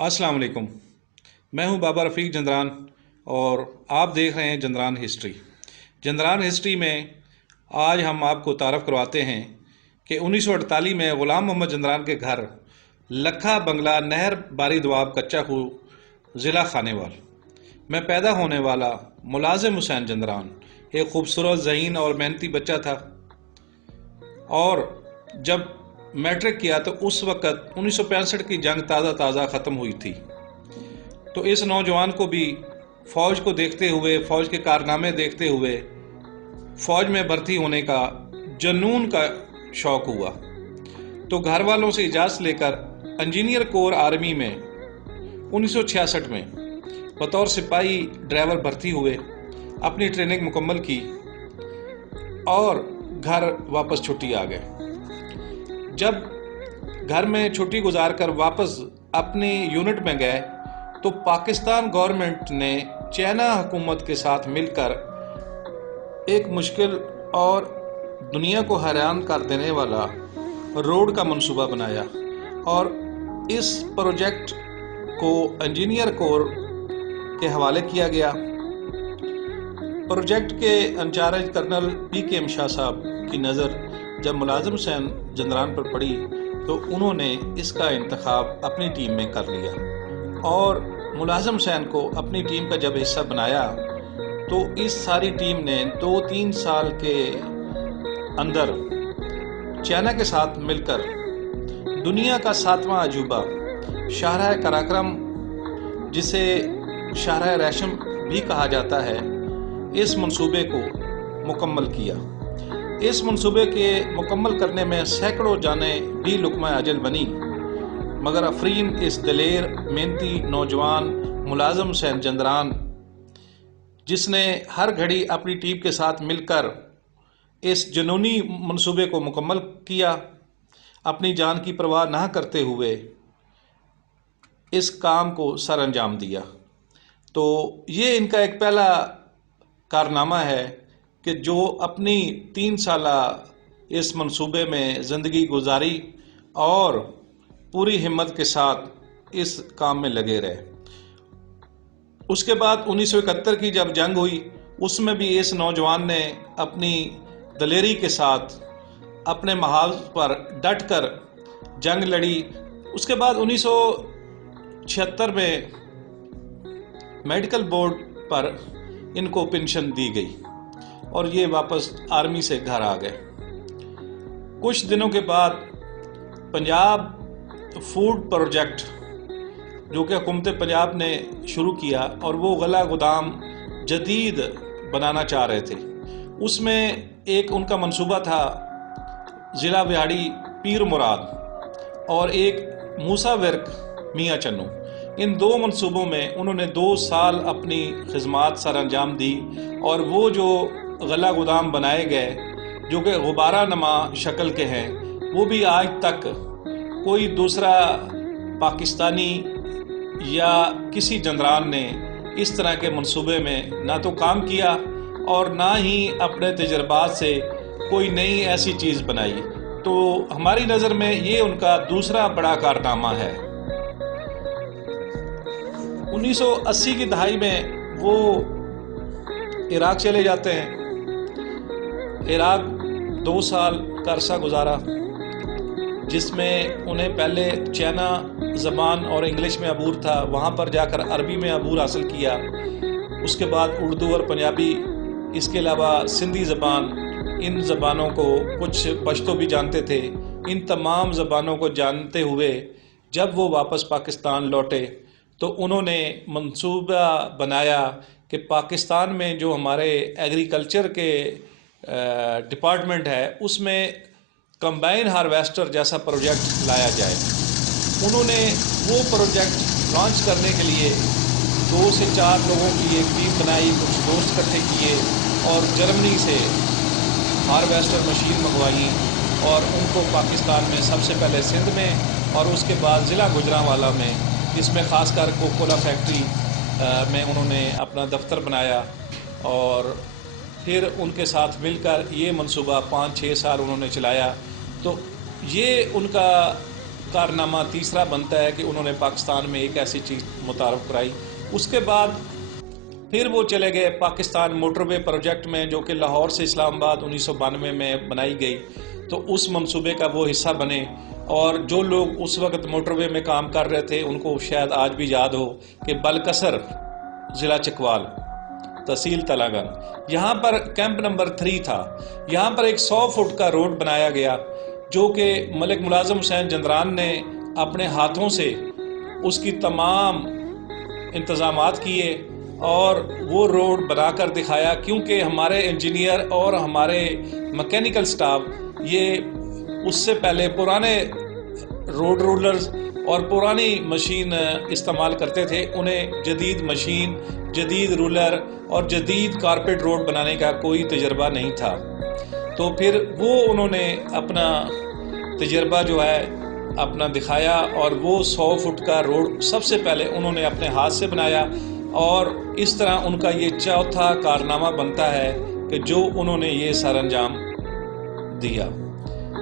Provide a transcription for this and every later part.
अस्सलाम वालेकुम। मैं हूं बाबा रफ़ीक जंदरान और आप देख रहे हैं जंदरान हिस्ट्री। जंदरान हिस्ट्री में आज हम आपको तारफ़ करवाते हैं कि 1948 में ग़ुलाम मोहम्मद जंदरान के घर लखा बंगला नहर बारी दुआब कच्चा खूह ज़िला खानेवाल में पैदा होने वाला मुलाजिम हुसैन जंदरान एक खूबसूरत ज़हीन और मेहनती बच्चा था। और जब मैट्रिक किया तो उस वक़्त 1965 की जंग ताज़ा ख़त्म हुई थी। तो इस नौजवान को भी फ़ौज को देखते हुए, फ़ौज के कारनामे देखते हुए फ़ौज में भर्ती होने का जुनून का शौक़ हुआ। तो घर वालों से इजाज़त लेकर इंजीनियर कोर आर्मी में 1966 में बतौर सिपाही ड्राइवर भर्ती हुए, अपनी ट्रेनिंग मुकम्मल की और घर वापस छुट्टी आ गए। जब घर में छुट्टी गुजार कर वापस अपनी यूनिट में गए तो पाकिस्तान गवर्नमेंट ने चाइना हुकूमत के साथ मिलकर एक मुश्किल और दुनिया को हैरान कर देने वाला रोड का मंसूबा बनाया और इस प्रोजेक्ट को इंजीनियर कोर के हवाले किया गया। प्रोजेक्ट के इंचार्ज कर्नल PKM शाह साहब की नज़र जब मुलाजिम हुसैन जंदरान पर पड़ी तो उन्होंने इसका इंतखाब अपनी टीम में कर लिया और मुलाजिम हुसैन को अपनी टीम का जब हिस्सा बनाया तो इस सारी टीम ने 2-3 साल के अंदर चाइना के साथ मिलकर दुनिया का 7वां अजूबा शाहराह कराक्रम, जिसे शाहराह रेशम भी कहा जाता है, इस मंसूबे को मुकम्मल किया। इस मंसूबे के मुकम्मल करने में सैकड़ों जानें भी लुक़मा अजल बनी, मगर अफरीन इस दलेर मेहनती नौजवान मुलाजिम हुसैन जंदरान, जिसने हर घड़ी अपनी टीम के साथ मिलकर इस जुनूनी मंसूबे को मुकम्मल किया, अपनी जान की परवाह ना करते हुए इस काम को सर अंजाम दिया। तो ये इनका एक पहला कारनामा है कि जो अपनी 3 साला इस मंसूबे में ज़िंदगी गुजारी और पूरी हिम्मत के साथ इस काम में लगे रहे। उसके बाद 1971 की जब जंग हुई उसमें भी इस नौजवान ने अपनी दलेरी के साथ अपने महाज पर डट कर जंग लड़ी। उसके बाद 1976 में मेडिकल बोर्ड पर इनको पेंशन दी गई और ये वापस आर्मी से घर आ गए। कुछ दिनों के बाद पंजाब फूड प्रोजेक्ट जो कि हुकूमत पंजाब ने शुरू किया और वो गला गोदाम जदीद बनाना चाह रहे थे, उसमें एक उनका मंसूबा था ज़िला विहाड़ी पीर मुराद और एक मूसा वर्क मियाँ चन्नू। इन 2 मंसूबों में उन्होंने 2 साल अपनी खिदमत सर अंजाम दी और वो जो गला गोदाम बनाए गए जो कि गुब्बारा नमा शक्ल के हैं, वो भी आज तक कोई दूसरा पाकिस्तानी या किसी जंदरान ने इस तरह के मंसूबे में ना तो काम किया और ना ही अपने तजर्बात से कोई नई ऐसी चीज़ बनाई। तो हमारी नज़र में ये उनका दूसरा बड़ा कारनामा है। 1980 की दहाई में वो इराक़ चले जाते हैं। इराक़ 2 साल का अरसा गुजारा, जिसमें उन्हें पहले चाइना ज़बान और इंग्लिश में अबूर था, वहाँ पर जाकर अरबी में अबूर हासिल किया। उसके बाद उर्दू और पंजाबी, इसके अलावा सिंधी ज़बान, इन ज़बानों को कुछ पश्तो भी जानते थे। इन तमाम ज़बानों को जानते हुए जब वो वापस पाकिस्तान लौटे तो उन्होंने मंसूबा बनाया कि पाकिस्तान में जो हमारे एग्रीकल्चर के डिपार्टमेंट है उसमें कंबाइन हार्वेस्टर जैसा प्रोजेक्ट लाया जाए। उन्होंने वो प्रोजेक्ट लॉन्च करने के लिए 2 से 4 लोगों की एक टीम बनाई, कुछ दोस्त इकट्ठे किए और जर्मनी से हार्वेस्टर मशीन मंगवाई और उनको पाकिस्तान में सबसे पहले सिंध में और उसके बाद ज़िला गुजरांवाला में, इसमें ख़ासकर कोकोला फैक्ट्री में उन्होंने अपना दफ्तर बनाया और फिर उनके साथ मिलकर ये मंसूबा 5-6 साल उन्होंने चलाया। तो ये उनका कारनामा तीसरा बनता है कि उन्होंने पाकिस्तान में एक ऐसी चीज़ मुतारफ़ कराई। उसके बाद फिर वो चले गए पाकिस्तान मोटरवे प्रोजेक्ट में, जो कि लाहौर से इस्लामाबाद 1992 में बनाई गई, तो उस मंसूबे का वो हिस्सा बने। और जो लोग उस वक्त मोटरवे में काम कर रहे थे उनको शायद आज भी याद हो कि बलकसर ज़िला चकवाल, तहसील तलागंग, यहाँ पर कैंप नंबर 3 था। यहाँ पर एक 100 फुट का रोड बनाया गया जो कि मलिक मुलाज़िम हुसैन जंदरान ने अपने हाथों से उसकी तमाम इंतज़ामात किए और वो रोड बनाकर दिखाया, क्योंकि हमारे इंजीनियर और हमारे मैकेनिकल स्टाफ ये उससे पहले पुराने रोड रोलर्स और पुरानी मशीन इस्तेमाल करते थे। उन्हें जदीद मशीन, जदीद रूलर और जदीद कारपेट रोड बनाने का कोई तजर्बा नहीं था। तो फिर वो उन्होंने अपना तजर्बा जो है अपना दिखाया और वो 100 फुट का रोड सबसे पहले उन्होंने अपने हाथ से बनाया। और इस तरह उनका ये चौथा कारनामा बनता है कि जो उन्होंने ये सरअंजाम दिया।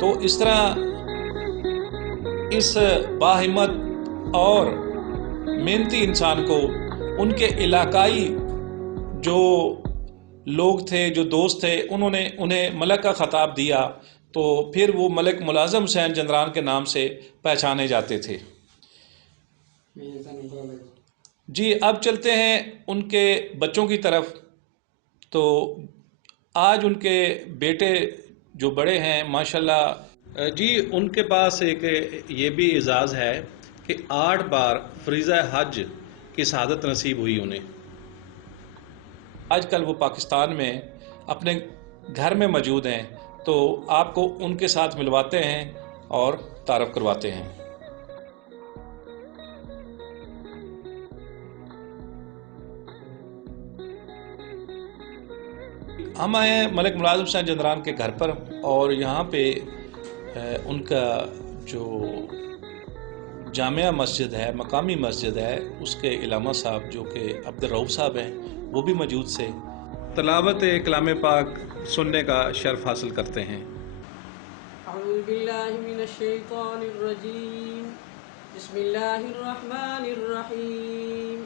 तो इस तरह इस बाहिम्मत और मेहनती इंसान को उनके इलाकाई जो लोग थे, जो दोस्त थे, उन्होंने उन्हें मलक का खिताब दिया, तो फिर वो मलिक मुलाज़िम हुसैन जंदरान के नाम से पहचाने जाते थे। जी, अब चलते हैं उनके बच्चों की तरफ। तो आज उनके बेटे जो बड़े हैं माशाल्लाह, जी उनके पास एक ये भी एजाज़ है कि 8 बार फरीज़ा हज की शहादत नसीब हुई उन्हें। आजकल वो पाकिस्तान में अपने घर में मौजूद हैं, तो आपको उनके साथ मिलवाते हैं और तारफ़ करवाते हैं। हम आए हैं मलिक मुलाज़िम हुसैन जंदरान के घर पर, और यहाँ पे उनका जो जामिया मस्जिद है, मकामी मस्जिद है, उसके इलामा साहब जो कि अब्दुल रऊफ़ साहब हैं, वो भी मौजूद से तलावत कलाम पाक सुनने का शर्फ हासिल करते हैं। अऊज़ु बिल्लाहि मिनश शैतानिर रजीम, बिस्मिल्लाहिर रहमानिर रहीम,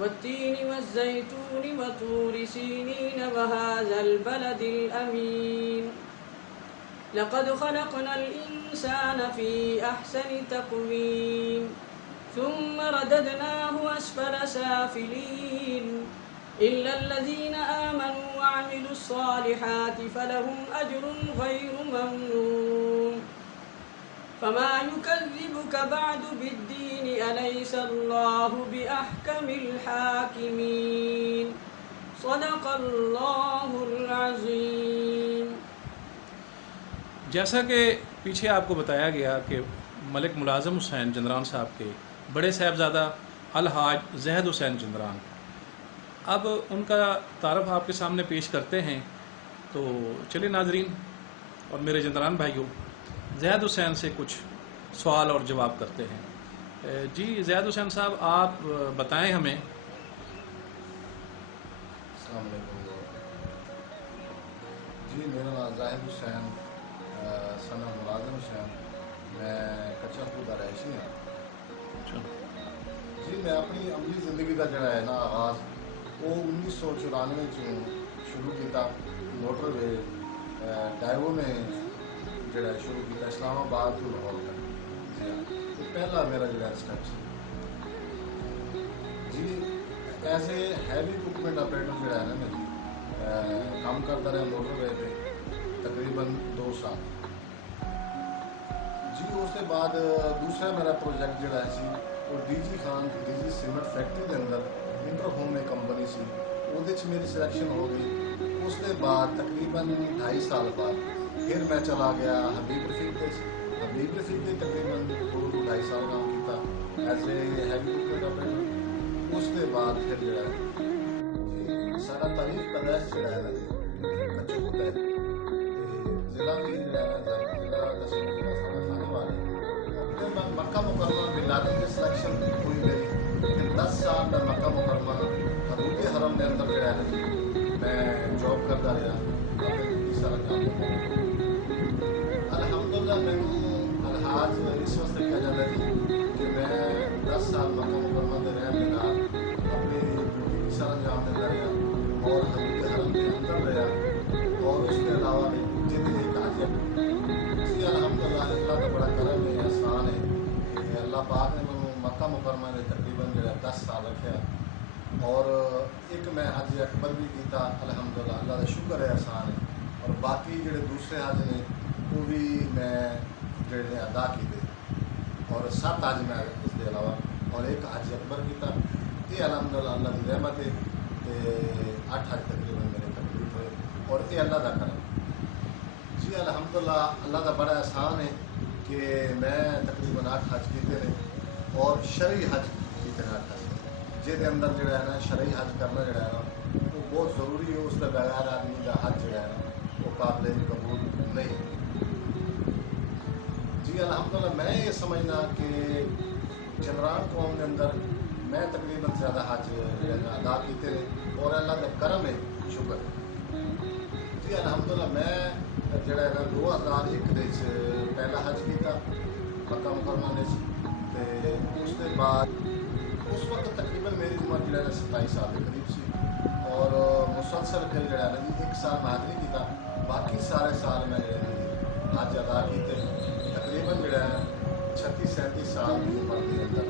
वत्तीनि वज़्ज़ैतूनि वतूरि सीनीन वहाज़ल बलदिल अमीन, लक़द ख़लक़नल इंसान फ़ी अहसनि तक़वीम, थुम्मा रददनाहु अस्फ़ल साफ़िलीन, इल्लल्लज़ीन आमनू वअमिलुस्सालिहाति फ़लहुम अज्रुन ग़ैरु ममनून, फमा युकज़्ज़िबुक बअदु बिद्दीन, अलैसल्लाहु बिअहकमिल हाकिमीन, सदक़ल्लाहुल अज़ीम। जैसा कि पीछे आपको बताया गया कि मलिक मुलाज़िम हुसैन जंदरान साहब के बड़े साहबज़ादा अलहाज ज़ैद हुसैन जंदरान, अब उनका तारफ़ आपके सामने पेश करते हैं। तो चलिए नाज़रीन और मेरे जंदरान भाइयों, ज़ैद हुसैन से कुछ सवाल और जवाब करते हैं। जी ज़ैद हुसैन साहब, आप बताएं हमें। अस्सलाम वालेकुम जी, मेरा नाम ज़ाहिद हुसैन सना मुलाज़िम हुसैन, मैं कच्चा खुदा रहायशी हाँ जी। मैं अपनी अमली ज़िंदगी का जड़ा है ना आगाज़ वो 1994 चों शुरू किया। मोटरवे डाइवो में जड़ा शुरू किया, इस्लामाबाद तो लाहौर तक। जी हाँ, तो पहला मेरा जड़ा स्टेप जी as a heavy equipment operator जड़ा है ना मैं काम करता रहा मोटरवे पे तकरीबन 2 साल जी। उसके बाद दूसरा मेरा प्रोजेक्ट जड़ा सी वो DG Khan DG cement factory के अंदर इंटरहोम एक कंपनी सी, वो मेरी सिलेक्शन हो गई। उसके बाद तकरीबन 2.5 साल बाद फिर मैं चला गया हबीब रफीक के तकरीबन 2-2.5 साल काम किया as a heavy equipment operator. उसके बाद फिर जो है सारा तारीफ पैदाइश जो है कच्चू होता है जिला भी जो है जिला खाने वाले मक्का मुकरमा बिन लादेन की सिलेक्शन हुई मेरी। फिर 10 साल मैं मक्का मुकरमा हदूद हरम के अंदर जो है मैं जॉब करता रहा। अपने सारा काम अल्हम्दुलिल्लाह मैं آج اس وقت کیا جاتا ہے کہ میں 10 سال مکہ مکرمہ کے رہنے کے نال اپنی ڈیوٹی بھی سر انجام دیتا رہا اور حضور حرم کے اندر رہا اور اس کے علاوہ جتنے ایک حاجت جی الحمدللہ اللہ کا بڑا کرم ہے احسان ہے کہ اللہ پاک نے مجھے مکہ مکرمہ میں تقریباً 10 سال رکھا اور ایک میں حج اکبر بھی کیتا الحمدللہ اللہ کا شکر ہے احسان ہے اور باقی جڑے دوسرے حج نے وہ بھی میں جڑے ادا کیتے اور 7 حج میں اس کے علاوہ اور ایک حج اکبر کیتا یہ الحمدللہ اللہ کی رحمت ہے کہ 8 حج تقریباً میرے کمپلیٹ ہوئے اور یہ اللہ کا کرم جی الحمدللہ اللہ کا بڑا احسان ہے کہ میں تقریباً 8 حج کیتے ہیں اور شرعی حج کیتے ہیں 8 حج جہد اندر جڑا ہے نا شرعی حج کرنا جڑا ہے نا وہ بہت ضروری ہے اس کے بغیر آدمی کا حج جڑا ہے نا وہ قابل قبول نہیں جی الحمدللہ میں یہ سمجھنا کہ جنران قوم کے اندر میں تقریباً زیادہ حج ادا کیتے ہیں اور اللہ کا کرم ہے شکر جی الحمدللہ میں جڑا ہے نا 2001 دے پہلا حج کیتا مکہ مکرمہ نے تے اس کے بعد اس وقت تقریباً میری عمر جو ہے 27 سال کے قریب سی اور مسلسل پھر جو ہے نا جی 1 سال میں حج نہیں کیتا باقی سارے سال میں حج ادا کیتے تقریباً جو ہے 36-37 سال کی عمر کے اندر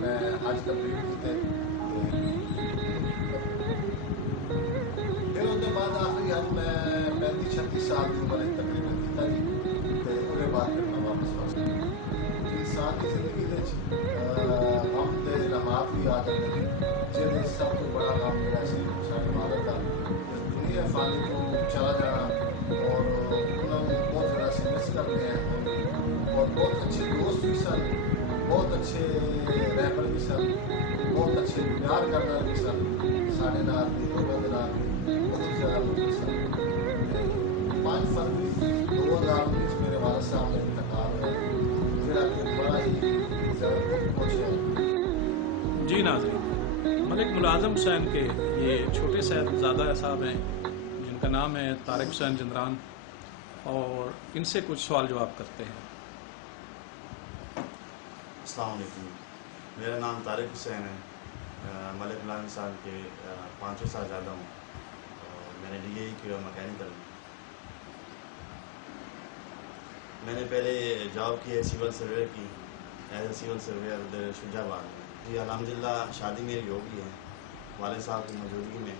میں حج کمپلیٹ کیتے پھر اس کے بعد آخری حج میں 35-36 سال کی عمر تقریباً کیتا جی تے اس کے بعد پھر میں واپس واپس انسان کی زندگی غم تے لمحات بھی آ جاتے ہیں جن سب تو بڑا غم جڑا سی ساری عبادت کا اس دنیا فانی کو چلا جانا اور انہوں نے بہت زیادہ سے مس کرتے ہیں اور بہت اچھے دوست بھی سن بہت اچھے رہبر بھی سن بہت اچھے پیار کرنا بھی سن سارے نال بھی لوگوں کے نال بھی بہت زیادہ مشکل سن 5 فروری 2019 میرے والد صاحب نے انتقال ہوا جڑا کہ بڑا ہی جی ناظرین ملک ملازم حسین کے یہ چھوٹے صاحبزادہ صاحب ہیں جن کا نام ہے طارق حسین جندران اور ان سے کچھ سوال جواب کرتے ہیں. السلام علیکم میرا نام طارق حسین ہے ملک ملازم صاحب کے 5 صاحبزادہ ہوں اور میں نے DAE کیا مکینیکل میں نے پہلے جاب کی ہے سول سروے کی ایز اے سول سرویئر ادھر شجاع آباد میں جی الحمدللہ شادی میری ہو گئی ہے والد صاحب کی موجودگی میں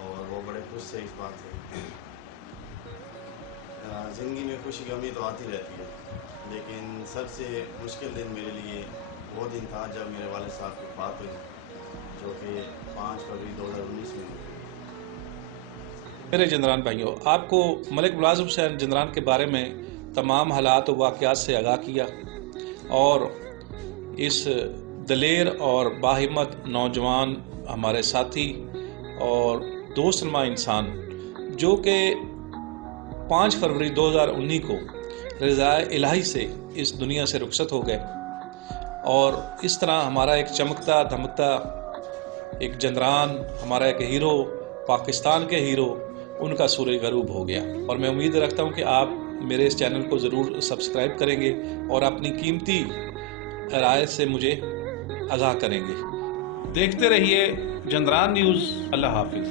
اور وہ بڑے خوش تھے اس بات سے زندگی میں خوشی غمی تو آتی رہتی ہے لیکن سب سے مشکل دن میرے لیے وہ دن تھا جب میرے والد صاحب کی وفات ہوئی جو کہ 5 فروری 2019 میں ہوئی. میرے جندران بھائیوں آپ کو ملک ملازم حسین جندران کے بارے میں تمام حالات و واقعات سے آگاہ کیا اور اس دلیر اور باہمت نوجوان ہمارے ساتھی اور دوست نما انسان جو کہ 5 فروری 2019 کو رضائے الہی سے اس دنیا سے رخصت ہو گئے اور اس طرح ہمارا ایک چمکتا دھمکتا ایک جندران ہمارا ایک ہیرو پاکستان کے ہیرو ان کا سورج غروب ہو گیا اور میں امید رکھتا ہوں کہ آپ میرے اس چینل کو ضرور سبسکرائب کریں گے اور اپنی قیمتی رائے سے مجھے آگاہ کریں گے. دیکھتے رہیے جندران نیوز. اللہ حافظ.